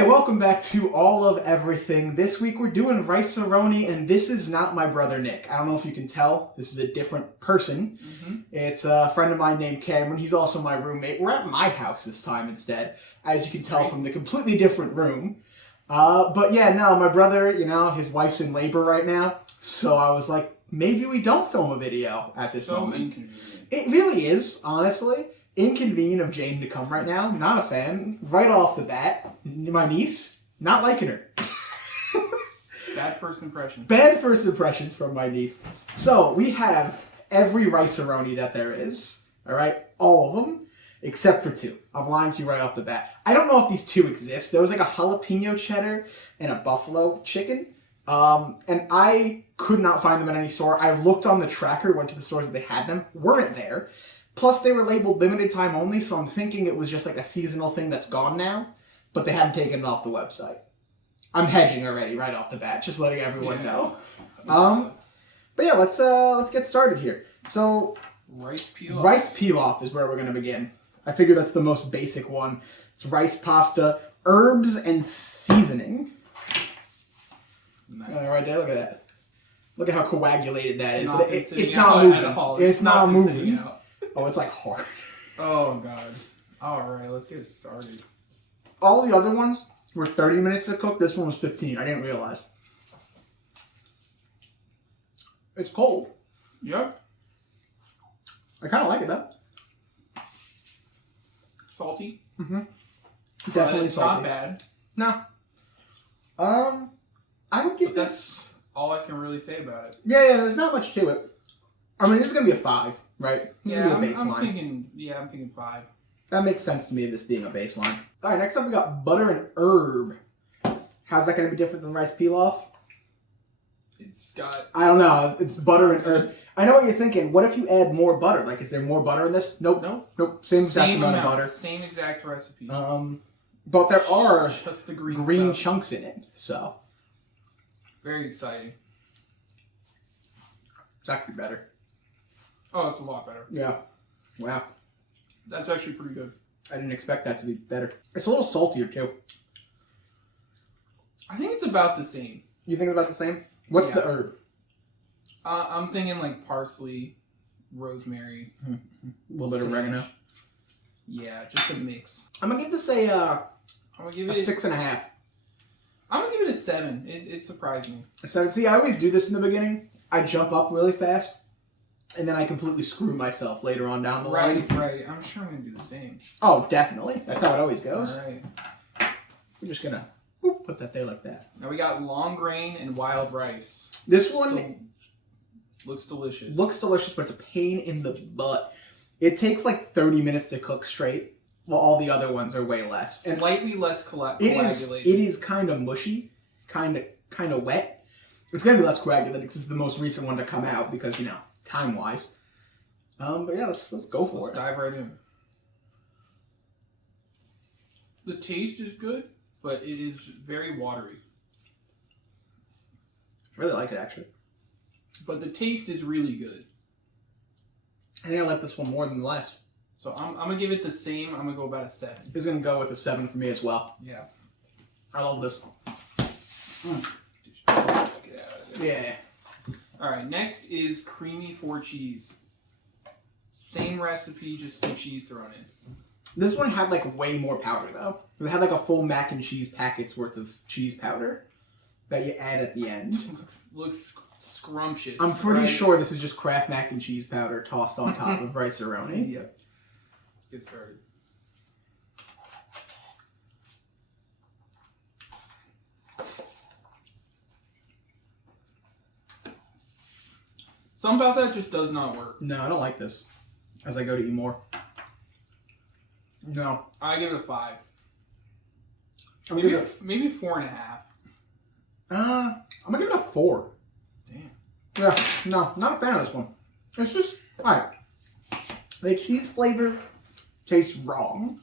Hey, welcome back to All of Everything. This week we're doing Rice-A-Roni, and this is not my brother Nick. I don't know if you can tell. This is a different person. It's a friend of mine named Cameron. He's also my roommate. We're at my house this time instead, as you can tell from the completely different room. But yeah, no, my brother, his wife's in labor right now, so I was like, maybe we don't film a video at this moment. Inconvenient. It really is, honestly. Inconvenient of Jane to come right now. Not a fan. Right off the bat. My niece, not liking her. Bad first impression. Bad first impressions from my niece. So, we have every Rice-A-Roni that there is. Alright? All of them. Except for two. I'm lying to you right off the bat. I don't know if these two exist. There was like a jalapeno cheddar and a buffalo chicken. And I could not find them in any store. I looked on the tracker, went to the stores that they had them. Weren't there. Plus, they were labeled limited time only, so I'm thinking it was just like a seasonal thing that's gone now, but they hadn't taken it off the website. I'm hedging already, right off the bat, just letting everyone know. But yeah, let's get started here. So, Rice pilaf. Rice pilaf is where we're gonna begin. I figure that's the most basic one. It's rice pasta, herbs, and seasoning. Nice. Right there, look at that. Look at how coagulated that is. It's not not moving. at all. It's not been moving. sitting out. Oh, it's like hard. Oh god. Alright, let's get started. All the other ones were 30 minutes to cook. This one was 15. I didn't realize. It's cold. Yep. I kind of like it though. Salty. Definitely it's salty. Not bad. No. I would give But this. that's all I can really say about it. Yeah. There's not much to it. I mean, this is gonna be a 5, right? This is Yeah, gonna be a baseline. I'm thinking 5. That makes sense to me. This being a baseline. All right. Next up, we got butter and herb. How's that gonna be different than rice pilaf? It's got. I don't know. It's butter and herb. I know what you're thinking. What if you add more butter? Like, is there more butter in this? Nope. Nope. Same exact amount of butter. Same exact recipe. But there are just the green stuff. chunks in it, so Very exciting. it's actually better. Oh, it's a lot better. Yeah. Wow. That's actually pretty good. I didn't expect that to be better. It's a little saltier too. I think it's about the same. You think it's about the same? What's Yeah. the herb? I'm thinking like parsley, rosemary, A little bit of oregano. Yeah, just a mix. I'm gonna give this a I'm gonna give it 6.5. I'm gonna give it a 7. It surprised me. So see, I always do this in the beginning. I jump up really fast, and then I completely screw myself later on down the line. Right. I'm sure I'm gonna do the same. Oh, definitely. That's how it always goes. All right. We're just gonna put that there like that. Now we got long grain and wild rice. This one Looks delicious. looks delicious, but it's a pain in the butt. It takes like 30 minutes to cook straight, while all the other ones are way less. And slightly less coagulated. it is kind of mushy, kind of wet. It's gonna be less coagulated because it's the most recent one to come out because time wise. But yeah, let's go for Let's it. dive right in. The taste is good, but it is very watery. I really like it actually. But the taste is really good. I think I like this one more than the last. So I'm gonna give it the same. I'm gonna go about a 7. It's gonna go with a 7 for me as well. Yeah. I love this. Get out of there. Yeah. All right. Next is creamy 4 cheese. Same recipe, just some cheese thrown in. This one had like way more powder though. It had like a full mac and cheese packet's worth of cheese powder that you add at the end. Looks scrumptious. I'm pretty sure this is just Kraft mac and cheese powder tossed on top of Rice-A-Roni. Yep. Let's get started. Something about that just does not work. No, I don't like this. As I go to eat more. No. I give it a 5. I'm gonna give it Maybe 4.5. I'm gonna give it a 4. Damn. Yeah, no, not a fan of this one. It's just alright. The cheese flavor tastes wrong.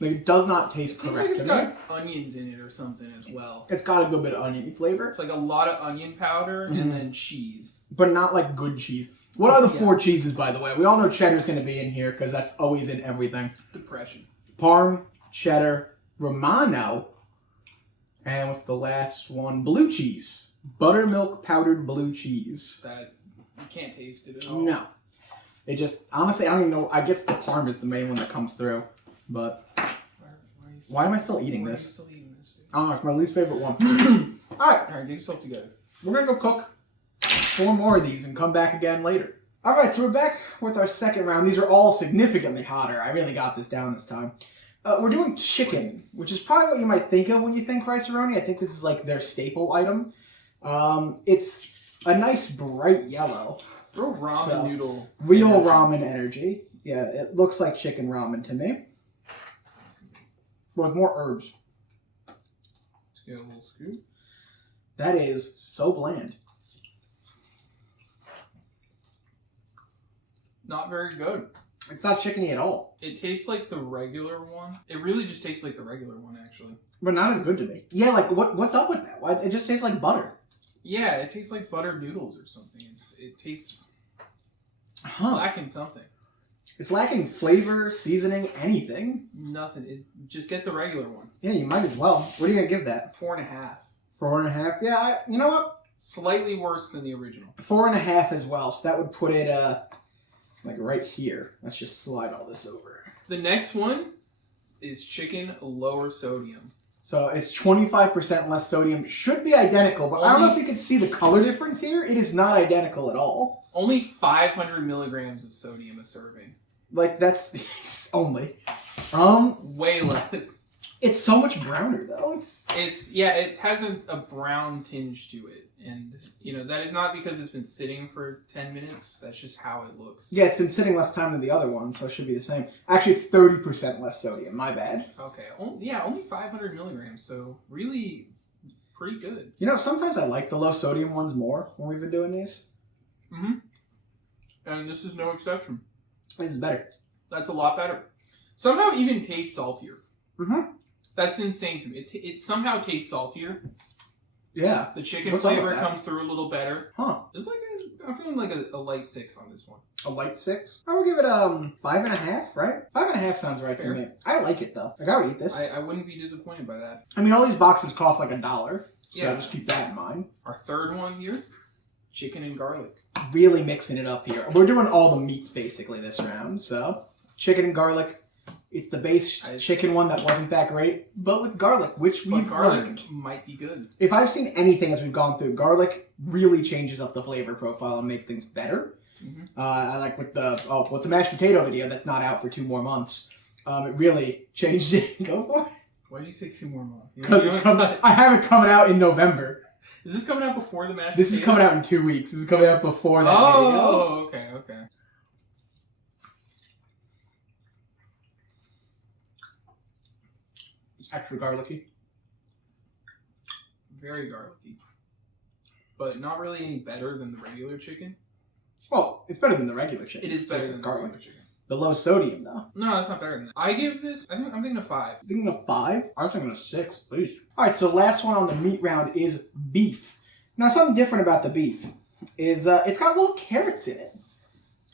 Like it does not taste It tastes correct. like it's to got me. onions in it or something as well. It's got a good bit of onion flavor, It's like a lot of onion powder Mhm. and then cheese. but not like good cheese. What are the Yeah. 4 cheeses, by the way? We all know cheddar's going to be in here because that's always in everything. Depression. Parm, cheddar, Romano, And what's the last one? Blue cheese. Buttermilk powdered blue cheese. That you can't taste it at all. No. It just, honestly, I don't even know. I guess the parm is the main one that comes through. But why am I still eating this? I don't know. It's my least favorite one. Alright, get yourself together. we're going to go cook 4 more of these and come back again later. Alright, so we're back with our second round. These are all significantly hotter. I really got this down this time. We're doing chicken, which is probably what you might think of when you think Rice-A-Roni. I think this is like their staple item. It's a nice bright yellow. Real ramen noodle. Real ramen energy. Yeah, it looks like chicken ramen to me. With more herbs. Let's get a little scoop. That is so bland. Not very good. It's not chickeny at all. It tastes like the regular one. It really just tastes like the regular one, actually. But not as good to me. Yeah, like what's up with that? Why it just tastes like butter? Yeah, it tastes like buttered noodles or something. It tastes lacking something. It's lacking flavor, seasoning, anything. Nothing. Just get the regular one. Yeah, you might as well. What are you gonna give that? 4.5. 4.5. Yeah, you know what? Slightly worse than the original. 4.5 as well. So that would put it like right here. Let's just slide all this over. The next one is chicken lower sodium. So it's 25% less sodium. Should be identical, but I don't know if you can see the color difference here. It is not identical at all. Only 500 milligrams of sodium a serving. Like that's only. Way less. It's so much browner though. It has a brown tinge to it, and that is not because it's been sitting for 10 minutes. That's just how it looks. Yeah, it's been sitting less time than the other one, so it should be the same. Actually, it's 30% less sodium. My bad. Okay. Only 500 milligrams. So really, pretty good. Sometimes I like the low sodium ones more when we've been doing these. Mm-hmm. And this is no exception. This is better. That's a lot better. Somehow even tastes saltier. Mm-hmm. That's insane to me. It somehow tastes saltier. Yeah. The chicken flavor comes through a little better. Huh. It's like I'm feeling like a light 6 on this one. A light 6? I would give it 5.5, right? 5.5 sounds right to me. I like it though. Like I would eat this. I wouldn't be disappointed by that. I mean, all these boxes cost like $1, so yeah. Just keep that in mind. Our third one here, chicken and garlic. Really mixing it up here. We're doing all the meats basically this round, so chicken and garlic. It's the base chicken one that wasn't that great, but with garlic, which we've learned might be good. If I've seen anything as we've gone through, garlic really changes up the flavor profile and makes things better. Mm-hmm. I like with the mashed potato video that's not out for 2 more months. It really changed it. Go for it. Why did you say 2 more months? Because I have it coming out in November. Is this coming out before the mashed potato? This is coming out in 2 weeks. This is coming out before that video. Oh, okay. It's extra garlicky. Very garlicky. But not really any better than the regular chicken. Well, it's better than the regular chicken. It is better than the regular chicken. The low sodium, though. No, it's not better than that. I give this, I'm thinking of 5. Thinking of 5? I was thinking of 6, please. Alright, so last one on the meat round is beef. Now, something different about the beef is it's got little carrots in it.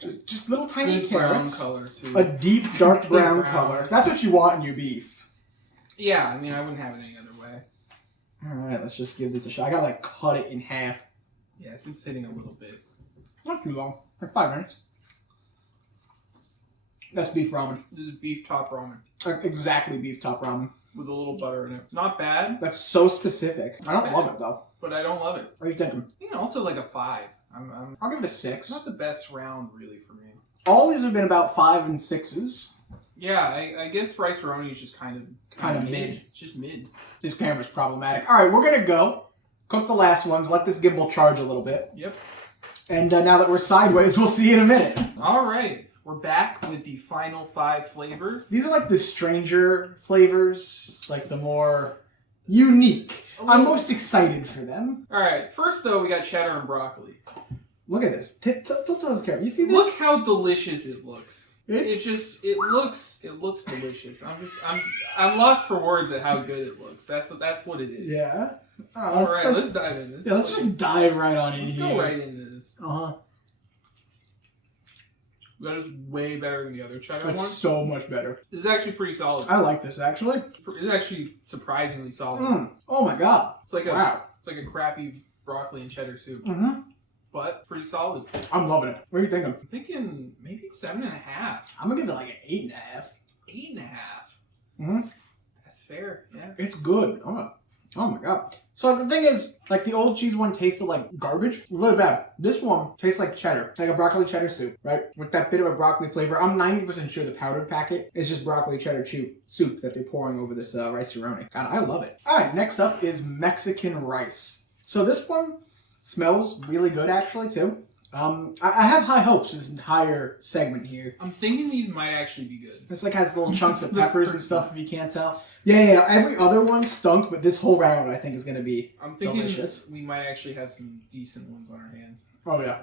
Just little tiny carrots. Brown color, too. A deep, dark brown color. That's what you want in your beef. Yeah, I mean, I wouldn't have it any other way. Alright, let's just give this a shot. I gotta, cut it in half. Yeah, it's been sitting a little bit. Not too long. Like 5 minutes. That's beef ramen. This is beef top ramen. Exactly beef top ramen. With a little butter in it. Not bad. That's so specific. I don't love it, though. But I don't love it. What are you thinking? I think also like a 5. I'll give it a 6. Not the best round, really, for me. All these have been about 5 and 6s. Yeah, I guess Rice-A-Roni is just kind of mid. It's just mid. This camera's problematic. All right, we're going to go. Cook the last ones. Let this gimbal charge a little bit. Yep. And now that we're sideways, we'll see you in a minute. All right. We're back with the final 5 flavors. These are like the stranger flavors. Like the more unique. I'm most excited for them. All right. First, though, we got cheddar and broccoli. Look at this. Tilt this camera. You see this? Look how delicious it looks. It looks delicious. I'm lost for words at how good it looks. That's what it is. Yeah. All right, let's dive in. Let's just dive right on in here. Let's go right into this. Uh-huh. That is way better than the other cheddar one. It's so much better. This is actually pretty solid. I like this actually. It's actually surprisingly solid. Oh my god. It's like wow. It's like a crappy broccoli and cheddar soup. But pretty solid. I'm loving it. What are you thinking? I'm thinking maybe 7.5. I'm gonna give it like an 8.5. 8.5. That's fair. Yeah. It's good. Oh my god. So the thing is, like the old cheese one tasted like garbage. Really bad. This one tastes like cheddar. Like a broccoli cheddar soup, right? With that bit of a broccoli flavor. I'm 90% sure the powdered packet is just broccoli cheddar soup that they're pouring over this Rice-A-Roni. God, I love it. Alright, next up is Mexican rice. So this one smells really good actually too. I have high hopes for this entire segment here. I'm thinking these might actually be good. This like has little chunks of peppers and stuff if you can't tell. Yeah. Every other one stunk, but this whole round I think is going to be I'm thinking delicious. We might actually have some decent ones on our hands. Oh yeah.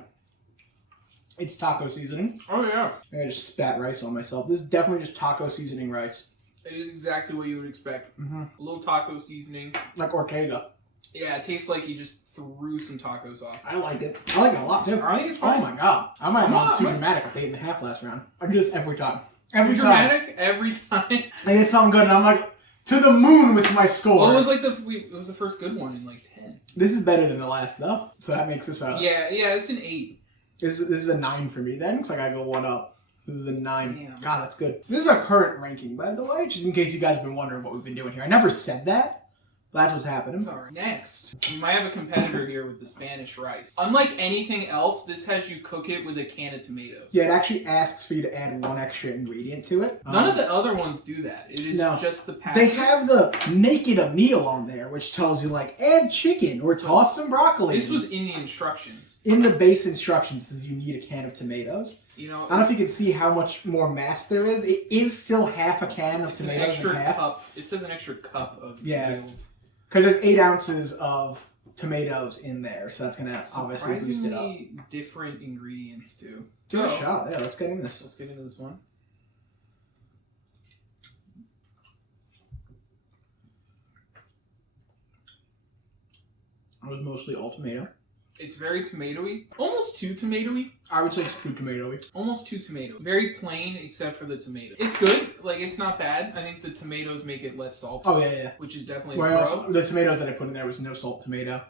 It's taco seasoning. Oh yeah. I just spat rice on myself. This is definitely just taco seasoning rice. It is exactly what you would expect. A little taco seasoning. Like Ortega. Yeah, it tastes like you just threw some taco sauce. I like it. I like it a lot too. I think it's fine. Oh my god. I might have gone too dramatic with 8.5 last round. I do this every time. Every dramatic? Every time? I get something good and I'm like, to the moon with my score. Well, it was like it was the first good one in like 10. This is better than the last though. So that makes this Yeah, it's an 8. This is a 9 for me then. Looks like I go one up. This is a 9. Damn. God, that's good. This is our current ranking, by the way, just in case you guys have been wondering what we've been doing here. I never said that. That's what's happening. Sorry. Next, we might have a competitor here with the Spanish rice. Unlike anything else, this has you cook it with a can of tomatoes. Yeah, it actually asks for you to add one extra ingredient to it. None of the other ones do that. It is just the package. They have the make it a meal on there, which tells you like add chicken or toss some broccoli. This was in the instructions. In the base instructions says you need a can of tomatoes. You know, I don't know if you can see how much more mass there is. It is still half a can of tomatoes. An extra and half. cup. It says an extra cup of grilled. Because there's 8 ounces of tomatoes in there, so that's gonna obviously boost it up. Different ingredients too. Give it a shot. Yeah, let's get in this. Let's get into this one. It was mostly all tomato. It's very tomatoey. Almost too tomatoey. I would say it's too tomatoey. Almost too tomato. Very plain except for the tomato. It's good. Like, it's not bad. I think the tomatoes make it less salty. Oh, yeah. Which is definitely the tomatoes that I put in there was no salt tomato.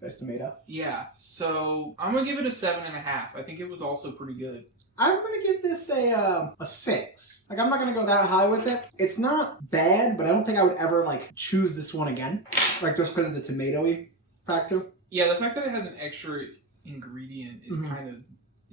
Nice tomato. Yeah. So, I'm going to give it a 7.5. I think it was also pretty good. I'm going to give this a 6. Like, I'm not going to go that high with it. It's not bad, but I don't think I would ever, like, choose this one again. Like, just because of the tomatoey factor. Yeah, the fact that it has an extra ingredient is kind of...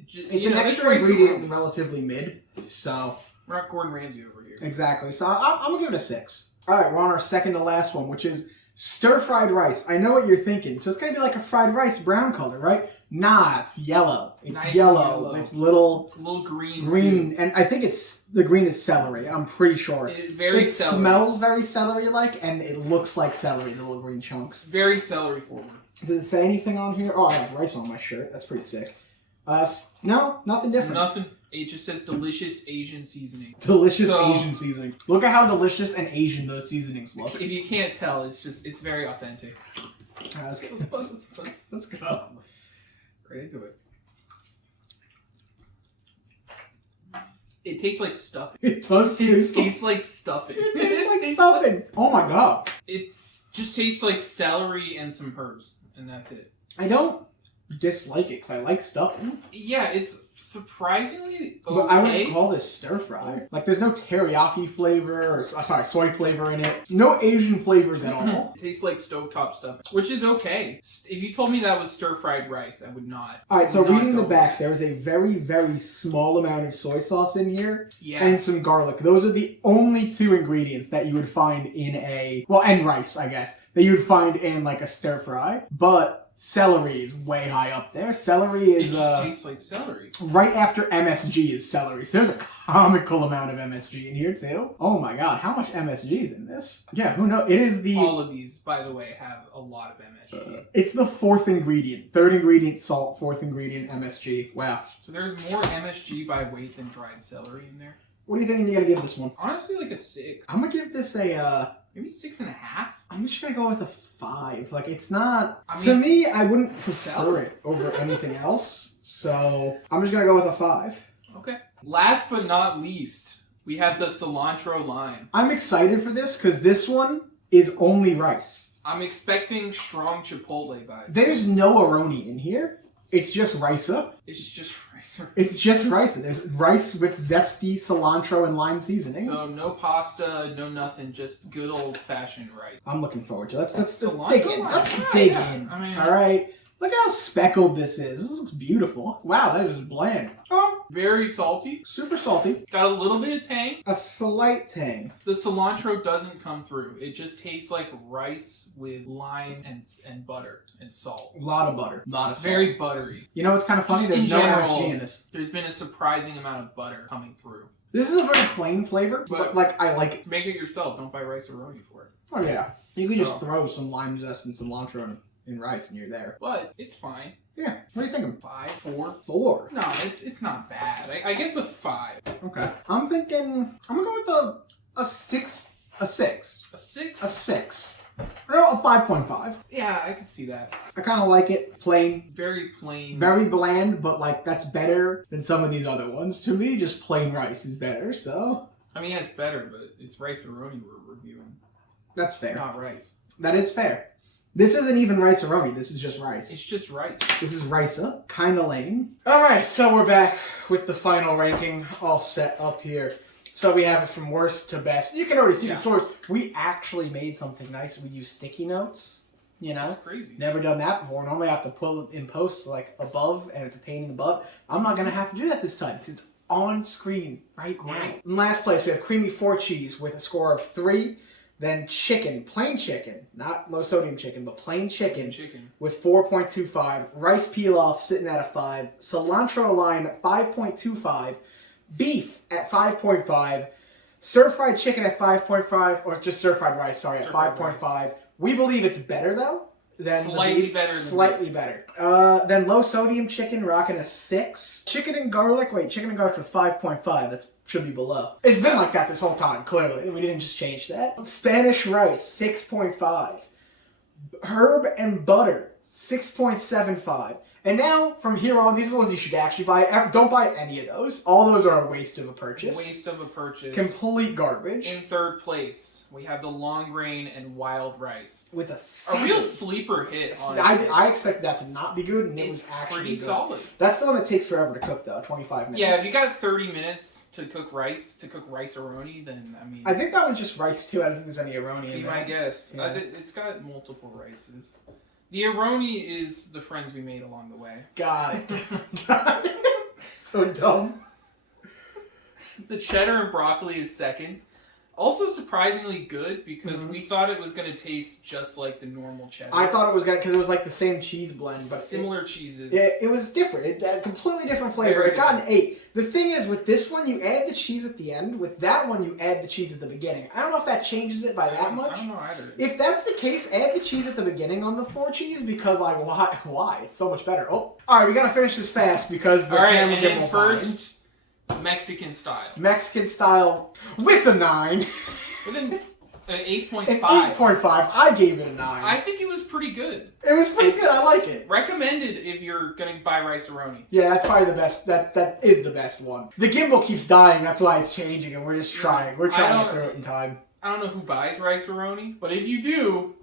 It's an extra ingredient relatively mid, so... We're not Gordon Ramsay over here. Exactly. So I'm going to give it a 6. All right, we're on our second to last one, which is stir-fried rice. I know what you're thinking. So it's going to be like a fried rice brown color, right? Nah, it's yellow. It's nice yellow with little green too. And I think the green is celery. I'm pretty sure. It smells very celery-like, and it looks like celery, the little green chunks. Very celery forward. Does it say anything on here? Oh, I have rice on my shirt. That's pretty sick. No, nothing different. Nothing. It just says delicious Asian seasoning. Delicious Asian seasoning. Look at how delicious and Asian those seasonings look. If you can't tell, it's very authentic. Let's go. Right into it. It tastes like stuffing. It does taste like stuffing. It tastes like stuffing. Oh my god. It just tastes like celery and some herbs, and that's it. I don't dislike it because I like stuffing. Yeah, it's surprisingly okay. But I wouldn't call this stir fry. Like, there's no teriyaki flavor or soy flavor in it. No Asian flavors at all. It tastes like stovetop stuff, which is okay. If you told me that was stir-fried rice, I would not. All right, so reading the back, there is a very, very small amount of soy sauce in here. Yeah. And some garlic. Those are the only 2 ingredients that you would find in and rice, I guess, that you would find in like a stir fry. But celery is way high up there. Celery is... It just tastes like celery. Right after MSG is celery. So there's a comical amount of MSG in here, too. Oh my god, how much MSG is in this? Yeah, who knows? It is the... All of these, by the way, have a lot of MSG. It's the 4th ingredient. 3rd ingredient, salt. 4th ingredient, MSG. Wow. So there's more MSG by weight than dried celery in there? What do you think you're going to give this one? Honestly, like a 6. I'm going to give this a... Maybe 6.5? I'm just going to go with a 5. Like, it's not... to me, I wouldn't prefer it over anything else. So, I'm just going to go with a 5. Okay. Last but not least, we have the cilantro lime. I'm excited for this because this one is only rice. I'm expecting strong chipotle vibes. There's no aroni in here. It's just Rice-A. It's just rice. It's just Rice-A. There's rice with zesty cilantro and lime seasoning. So no pasta, no nothing, just good old-fashioned rice. I'm looking forward to it. Let's Cilantro dig in. lime. Let's Yeah, dig yeah. in. I mean- all right. Look how speckled this is. This looks beautiful. Wow, that is bland. Oh, Very salty. super salty. Got a little bit of tang. A slight tang. The cilantro doesn't come through. It just tastes like rice with lime and butter and salt. A lot of butter. A lot of salt. Very buttery. You know what's kind of funny? Just There's in no general, MSG in this. There's been a surprising amount of butter coming through. This is a very plain flavor, but like I like it. Make it yourself. Don't buy Rice-A-Roni for it. Oh yeah. You can just Oh. throw some lime zest and cilantro in rice and you're there. But it's fine. Yeah. What are you thinking? 5, 4. 4. No, it's not bad. I guess a 5. Okay. I'm thinking I'm gonna go with a 6. A 6. A 6? A 6. No, a 5.5. Yeah, I could see that. I kind of like it. Plain. Very plain. Very bland, but like that's better than some of these other ones. To me, just plain rice is better, so I mean, yeah, it's better, but it's Rice-A-Roni we're reviewing. that's fair. Not rice. That is fair. This isn't even Rice-A-Roni, this is just rice. It's just rice. This is Rice-A. Kinda lame. Alright, so we're back with the final ranking all set up here. So we have it from worst to best. You can already see the scores. We actually made something nice. We used sticky notes. You know? That's crazy. Never done that before. Normally I have to pull it in post like above and it's a pain in the butt. I'm not gonna have to do that this time because it's on screen right now. In last place we have creamy 4 cheese with a score of 3. Then chicken, plain chicken, not low sodium chicken, but plain chicken with 4.25. Rice pilaf sitting at a 5. Cilantro lime at 5.25. Beef at 5.5. Stir-fried chicken at 5.5. Or just stir-fried rice, sorry, at 5.5. We believe it's better, though. Than Slightly the beef. better than Slightly better. Then low sodium chicken rocking a 6. Chicken and garlic's a 5.5. That should be below. It's been like that this whole time, clearly. We didn't just change that. Spanish rice, 6.5. Herb and butter, 6.75. And now, from here on, these are the ones you should actually buy. Don't buy any of those. All those are a waste of a purchase. Waste of a purchase. Complete garbage. In third place, we have the long grain and wild rice. With a A 7. real sleeper hit, honestly. I expected that to not be good, and it It's was actually pretty good. solid. That's the one that takes forever to cook, though. 25 minutes. Yeah, if you got 30 minutes to cook Rice-A-Roni, then, I mean... I think that one's just rice, too. I don't think there's any aroni in Be there. my guess. Yeah. It's got multiple rices. The aroni is the friends we made along the way. Got it. Got it. So dumb. The cheddar and broccoli is second. Also surprisingly good because we thought it was going to taste just like the normal cheddar. I thought it was because it was like the same cheese blend, but similar cheeses. It was different. It had a completely different flavor. Very It got an 8. The thing is, with this one, you add the cheese at the end. With that one, you add the cheese at the beginning. I don't know if that changes it by that much. I don't know either. If that's the case, add the cheese at the beginning on the 4 cheese because, like, why? It's so much better. Oh, all right, we gotta finish this fast because the camera and give then will first, Mexican style. Mexican style with a 9. With an 8.5. An 8.5. I gave it a 9. I think it was pretty good. It was pretty good. I like it. Recommended if you're gonna buy Rice-A-Roni. Yeah, that's probably the best. That is the best one. The gimbal keeps dying. That's why it's changing, and we're just trying. We're trying to get through it in time. I don't know who buys Rice-A-Roni, but if you do,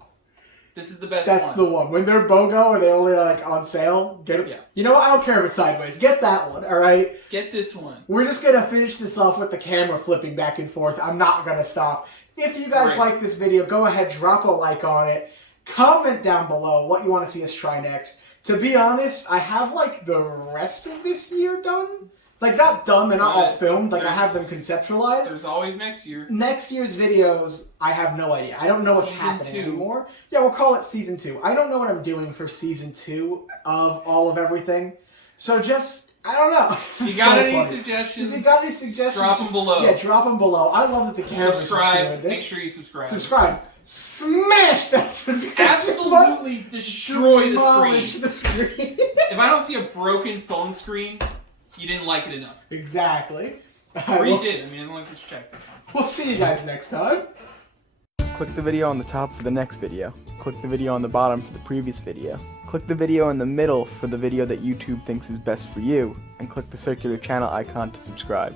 this is the best That's one. the one. When they're BOGO or they only like on sale, get it. Yeah. You know what? I don't care if it's sideways. Get that one. All right. Get this one. We're just gonna finish this off with the camera flipping back and forth. I'm not gonna stop. If you guys like this video, go ahead, drop a like on it. Comment down below what you want to see us try next. To be honest, I have like the rest of this year done. Like not done, they're not all filmed. Like I have them conceptualized. There's always next year. Next year's videos, I have no idea. I don't know what's happening Season 2. anymore. Yeah, we'll call it Season 2. I don't know what I'm doing for Season 2 of all of everything. So just, I don't know. If you got any suggestions? If you got any suggestions, drop them below. Yeah, drop them below. I love that the camera's just Subscribe. doing this. Make sure you subscribe. Subscribe. Smash that subscribe Absolutely destroy the Demolish screen. the screen. If I don't see a broken phone screen, you didn't like it enough. Exactly. Or you did. I mean, as long as it's checked. We'll see you guys next time. Click the video on the top for the next video. click the video on the bottom for the previous video. Click the video in the middle for the video that YouTube thinks is best for you, and click the circular channel icon to subscribe.